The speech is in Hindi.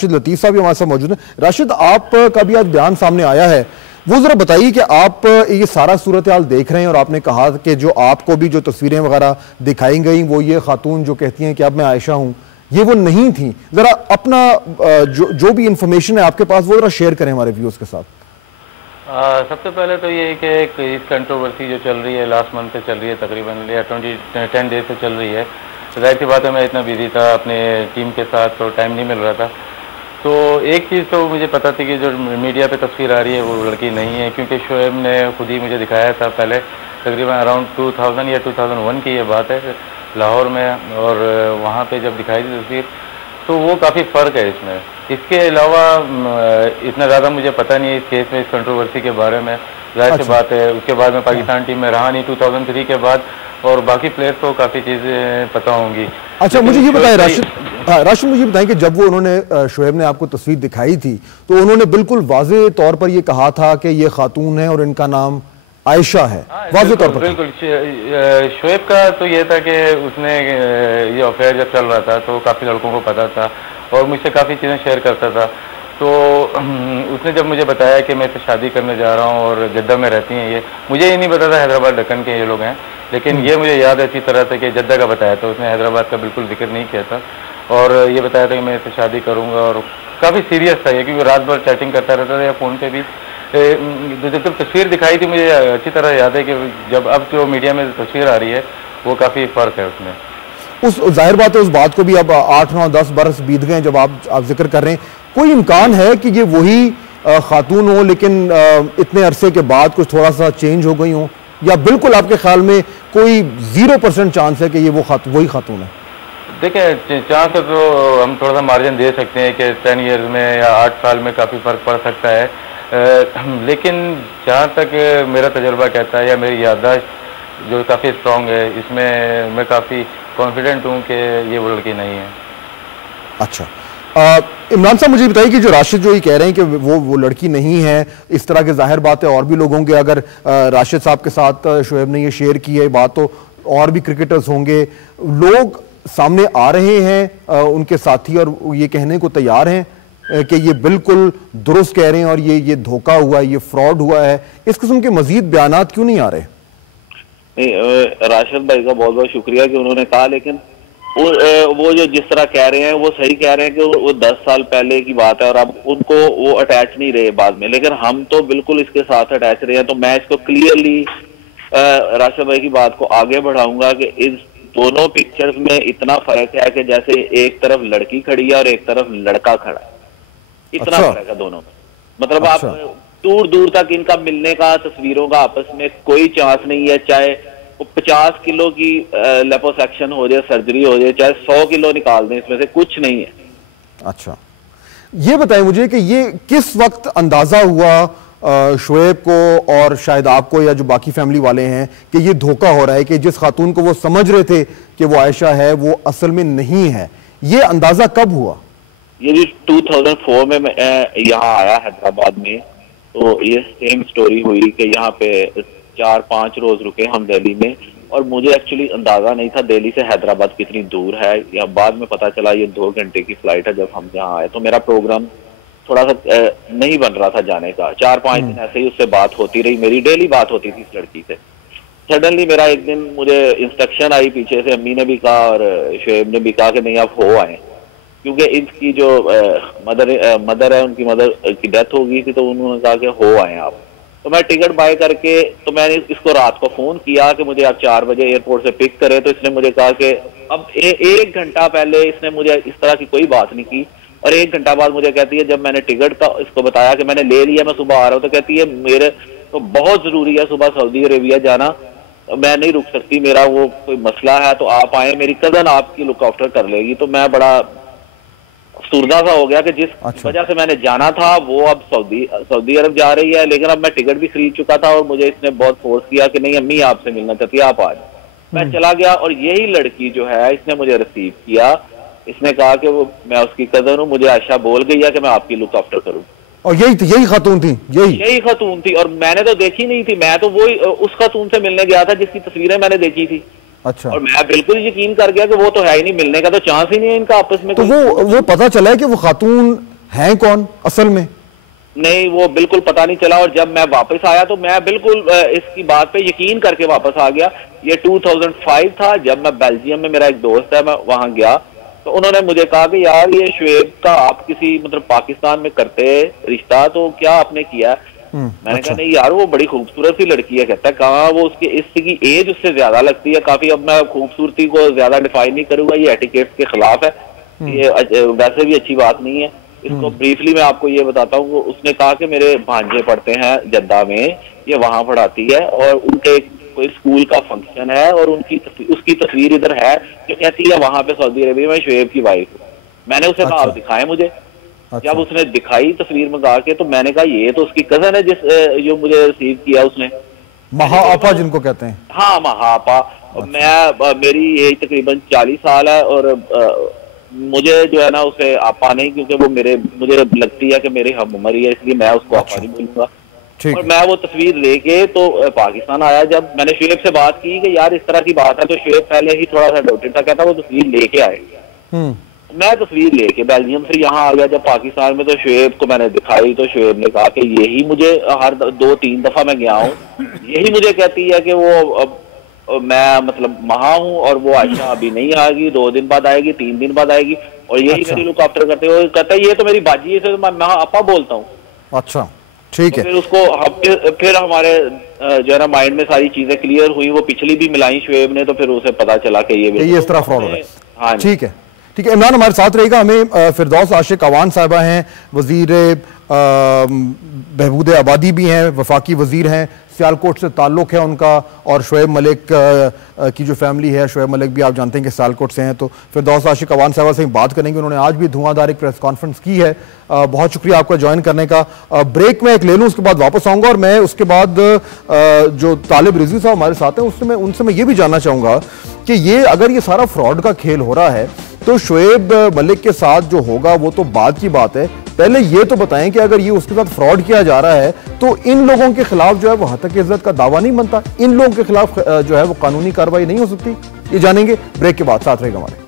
राशिद लतीफ़ साहब भी हमारे साथ मौजूद हैं। राशिद, आप का भी आज बयान सामने आया है, वो जरा बताइए कि आप ये सारा सूरत हाल देख रहे हैं और आपने कहा कि जो आपको भी जो तस्वीरें वगैरह दिखाई गई वो ये खातून जो कहती हैं कि अब मैं आयशा हूँ, ये वो नहीं थी। जरा अपना जो भी इंफॉर्मेशन है आपके पास वो जरा शेयर करें हमारे व्यूअर्स के साथ। सबसे पहले तो ये कि एक इस कंट्रोवर्सी जो चल रही है लास्ट मंथ से चल रही है, तकरीबन या 10 डेज से चल रही है। तो जाहिर सी बात है मैं इतना बिजी था अपने टीम के साथ, तो टाइम नहीं मिल रहा था। तो एक चीज़ तो मुझे पता थी कि जो मीडिया पे तस्वीर आ रही है वो लड़की नहीं है, क्योंकि शोएब ने खुद ही मुझे दिखाया था पहले, तकरीबन अराउंड 2000 या 2001 की ये बात है, लाहौर में। और वहाँ पे जब दिखाई थी तस्वीर तो वो काफ़ी फ़र्क है इसमें। इसके अलावा इतना ज़्यादा मुझे पता नहीं है इस केस में, इस कंट्रोवर्सी के बारे में। जाहिर सी बात है उसके बाद मैं पाकिस्तान टीम में रहा नहीं 2003 के बाद, और बाकी प्लेयर्स को काफ़ी चीज़ें पता होंगी। अच्छा, मुझे ये बताएं राशिद, मुझे बताएं कि जब वो उन्होंने शोएब ने आपको तस्वीर दिखाई थी तो उन्होंने बिल्कुल वाज़ेह तौर पर ये कहा था कि ये खातून है और इनका नाम आयशा है, वाज़ेह तौर पर। बिल्कुल शोएब का तो ये था कि उसने ये अफेयर जब चल रहा था तो काफ़ी लड़कों को पता था और मुझसे काफ़ी चीज़ें शेयर करता था। तो उसने जब मुझे बताया कि मैं इससे शादी करने जा रहा हूँ और जद्दा में रहती हैं ये, मुझे ये नहीं पता था हैदराबाद दक्कन के ये लोग हैं, लेकिन ये मुझे याद है अच्छी तरह से कि जद्दा का बताया था उसने, हैदराबाद का बिल्कुल जिक्र नहीं किया था। और ये बताया था कि मैं इससे शादी करूँगा, और काफ़ी सीरियस था ये, क्योंकि रात भर चैटिंग करता रहता था या फ़ोन पे भी। जब तस्वीर दिखाई थी मुझे अच्छी तरह याद है कि जब अब जो मीडिया में तस्वीर आ रही है वो काफ़ी फ़र्क है उसमें। उस जाहिर बात है उस बात को भी अब 8, 9, 10 बरस बीत गए जब आप जिक्र कर रहे हैं। कोई इम्कान है कि ये वही खातून हो लेकिन इतने अरसे के बाद कुछ थोड़ा सा चेंज हो गई हो, या बिल्कुल आपके ख्याल में कोई 0% चांस है कि ये वही खातून है? देखिए, चांस तो हम थोड़ा सा मार्जिन दे सकते हैं कि 10 ईयर्स में या 8 साल में काफ़ी फ़र्क पड़ सकता है, लेकिन जहाँ तक मेरा तजुर्बा कहता है या मेरी याददाश्त जो काफ़ी स्ट्रॉन्ग है, इसमें मैं काफ़ी कॉन्फिडेंट हूँ कि ये वो लड़की नहीं है। अच्छा, इमरान साहब मुझे बताइए कि जो राशिद जो ये कह रहे हैं कि वो लड़की नहीं है, इस तरह के जाहिर बात है और भी लोग होंगे, अगर राशिद साहब के साथ शोएब ने ये शेयर की है बात तो और भी क्रिकेटर्स होंगे, लोग सामने आ रहे हैं उनके साथी और ये कहने को तैयार हैं कि ये बिल्कुल दुरुस्त कह रहे हैं और ये धोखा हुआ है, ये फ्रॉड हुआ है। इस किस्म के मजीद बयानात क्यों नहीं आ रहे? नहीं, राशिद भाई का बहुत बहुत शुक्रिया कि उन्होंने कहा, लेकिन वो जो जिस तरह कह रहे हैं वो सही कह रहे हैं कि वो 10 साल पहले की बात है और अब उनको वो अटैच नहीं रहे बाद में, लेकिन हम तो बिल्कुल इसके साथ अटैच रहे हैं। तो मैं इसको क्लियरली राशिद भाई की बात को आगे बढ़ाऊंगा कि इस दोनों पिक्चर्स में इतना फर्क है कि जैसे एक तरफ लड़की खड़ी है और एक तरफ लड़का खड़ा है, इतना फर्क है दोनों में। मतलब आप दूर दूर तक इनका मिलने का, तस्वीरों का आपस में कोई चांस नहीं है, चाहे 50 किलो की लेपोसेक्शन हो जाए, सर्जरी हो जाए, चाहे 100 किलो निकाल दें, इसमें से कुछ नहीं है। अच्छा, ये बताएं मुझे कि ये किस वक्त अंदाजा हुआ शोएब को और शायद आपको या जो बाकी फैमिली वाले हैं कि ये धोखा हो रहा है, कि जिस खातून को वो समझ रहे थे कि वो आयशा है वो असल में नहीं है, ये अंदाजा कब हुआ? ये भी 2004 में मैं यहाँ आया हैदराबाद में, तो ये सेम स्टोरी हुई कि यहाँ पे 4-5 रोज रुके हम दिल्ली में, और मुझे एक्चुअली अंदाजा नहीं था दिल्ली से हैदराबाद कितनी दूर है, या बाद में पता चला ये 2 घंटे की फ्लाइट है। जब हम यहाँ आए तो मेरा प्रोग्राम थोड़ा सा नहीं बन रहा था जाने का, 4-5 दिन ऐसे ही उससे बात होती रही, मेरी डेली बात होती थी इस लड़की से। सडनली मेरा एक दिन मुझे इंस्ट्रक्शन आई पीछे से, अम्मी ने भी कहा और शोएब ने भी कहा कि नहीं आप हो आए, क्योंकि इसकी जो मदर है उनकी मदर की डेथ हो गई थी, तो उन्होंने कहा कि हो आए आप। तो मैं टिकट बाय करके, तो मैंने इसको रात को फोन किया कि मुझे आप 4 बजे एयरपोर्ट से पिक करें, तो इसने मुझे कहा कि अब 1 घंटा पहले इसने मुझे इस तरह की कोई बात नहीं की, और 1 घंटा बाद मुझे कहती है, जब मैंने टिकट का इसको बताया कि मैंने ले लिया, मैं सुबह आ रहा हूँ, तो कहती है मेरे तो बहुत जरूरी है सुबह सऊदी अरेबिया जाना, मैं नहीं रुक सकती, मेरा वो कोई मसला है, तो आप आए, मेरी कजन आपकी लुक आफ्टर कर लेगी। तो मैं बड़ा अफसुर्दा सा हो गया कि जिस वजह से मैंने जाना था वो अब सऊदी अरब जा रही है, लेकिन अब मैं टिकट भी खरीद चुका था और मुझे इसने बहुत फोर्स किया कि नहीं अम्मी आपसे मिलना चाहती है, आप आ जाए। मैं चला गया और यही लड़की जो है इसने मुझे रिसीव किया, इसने कहा कि वो मैं उसकी कजन हूँ, मुझे आयशा बोल गई है कि मैं आपकी लुक आफ्टर करूँ, और यही खातून थी, यही खातून थी, और मैंने तो देखी नहीं थी, मैं तो वही उस खातून से मिलने गया था जिसकी तस्वीरें मैंने देखी थी। अच्छा, और मैं बिल्कुल यकीन कर गया कि वो तो है ही नहीं, मिलने का तो चांस ही नहीं है इनका आपस में। तो वो पता चला है कि वो खातून हैं कौन असल में? नहीं, वो बिल्कुल पता नहीं चला। और जब मैं वापस आया तो मैं बिल्कुल इसकी बात पे यकीन करके वापस आ गया। ये 2005 था, जब मैं बेल्जियम में, मेरा एक दोस्त है, मैं वहां गया तो उन्होंने मुझे कहा कि यार ये शुएब का आप किसी मतलब पाकिस्तान में करते रिश्ता, तो क्या आपने किया? मैंने अच्छा। कहा नहीं यार, वो बड़ी खूबसूरत सी लड़की है। कहता है कहाँ, वो उसके इसकी एज उससे ज्यादा लगती है काफी। अब मैं खूबसूरती को ज्यादा डिफाइन नहीं करूंगा, ये एटिकेट्स के खिलाफ है, ये वैसे भी अच्छी बात नहीं है। इसको ब्रीफली मैं आपको ये बताता हूँ। उसने कहा कि मेरे भांजे पढ़ते हैं जद्दा में, ये वहां पढ़ाती है, और उनके कोई स्कूल का फंक्शन है और उसकी तस्वीर इधर है, जो कहती है वहां पे सऊदी अरेबिया में शुएब की वाइफ। मैंने उसे कहा आप दिखाएं मुझे। अच्छा। जब उसने दिखाई तस्वीर मंगा के, तो मैंने कहा ये तो उसकी कजन है जो मुझे रिसीव किया उसने। महाआपा जिनको कहते हैं। हाँ, महाआपा। मैं मेरी एज तकरीबन 40 साल है, और मुझे जो है ना उसे आपा नहीं, क्योंकि वो मुझे लगती है कि मेरे हम उम्र ही है, इसलिए मैं उसको आपा नहीं बोलूंगा। और मैं वो तस्वीर लेके तो पाकिस्तान आया। जब मैंने शुएब से बात की कि यार इस तरह की बात है, तो शुएब पहले ही थोड़ा सा डाउटेड था, कहता वो तस्वीर लेके आए। मैं तस्वीर लेके बेल्जियम से यहाँ आ गया। जब पाकिस्तान में तो शुएब को मैंने दिखाई, तो शुएब ने कहा कि यही मुझे हर 2-3 दफा मैं गया हूँ, यही मुझे कहती है कि वो मैं मतलब वहां हूँ, और वो आयशा अभी नहीं आएगी, 2 दिन बाद आएगी, 3 दिन बाद आएगी, और यही मेरी लुक आफ्टर करते हुए कहता है ये तो मेरी बाजी है, मैं आपा बोलता हूँ। अच्छा, ठीक है। फिर उसको फिर हमारे जो है ना माइंड में सारी चीजें क्लियर हुई। वो पिछली भी मिलाई शुएब ने, तो फिर उसे पता चला कि ये इस तरह फ्रॉड हो रहा है। हाँ, ठीक है, ठीक है। इमरान हमारे साथ रहेगा। हमें फिरदौस आशिक अवान साहिबा हैं, वजीर बहबूद आबादी भी हैं, वफाकी वजीर हैं, सियालकोट से ताल्लुक़ है उनका, और शुएब मलिक की जो फैमिली है, शुएब मलिक भी आप जानते हैं कि सियालकोट से हैं। तो फिरदौस आशिक अवान साहिबा से बात करेंगे। उन्होंने आज भी धुआंधार एक प्रेस कॉन्फ्रेंस की है। बहुत शुक्रिया आपका ज्वाइन करने का। ब्रेक में एक ले लूँ, उसके बाद वापस आऊँगा, और मैं उसके बाद जो तालिब रिजवी साहब हमारे साथ हैं उनसे मैं ये भी जानना चाहूँगा कि ये अगर ये सारा फ्रॉड का खेल हो रहा है, तो शुएब मलिक के साथ जो होगा वो तो बाद की बात है। पहले ये तो बताएं कि अगर ये उसके साथ फ्रॉड किया जा रहा है, तो इन लोगों के खिलाफ जो है वो हत्या की इज्जत का दावा नहीं बनता, इन लोगों के खिलाफ जो है वो कानूनी कार्रवाई नहीं हो सकती? ये जानेंगे ब्रेक के बाद। साथ रहेगा हमारे।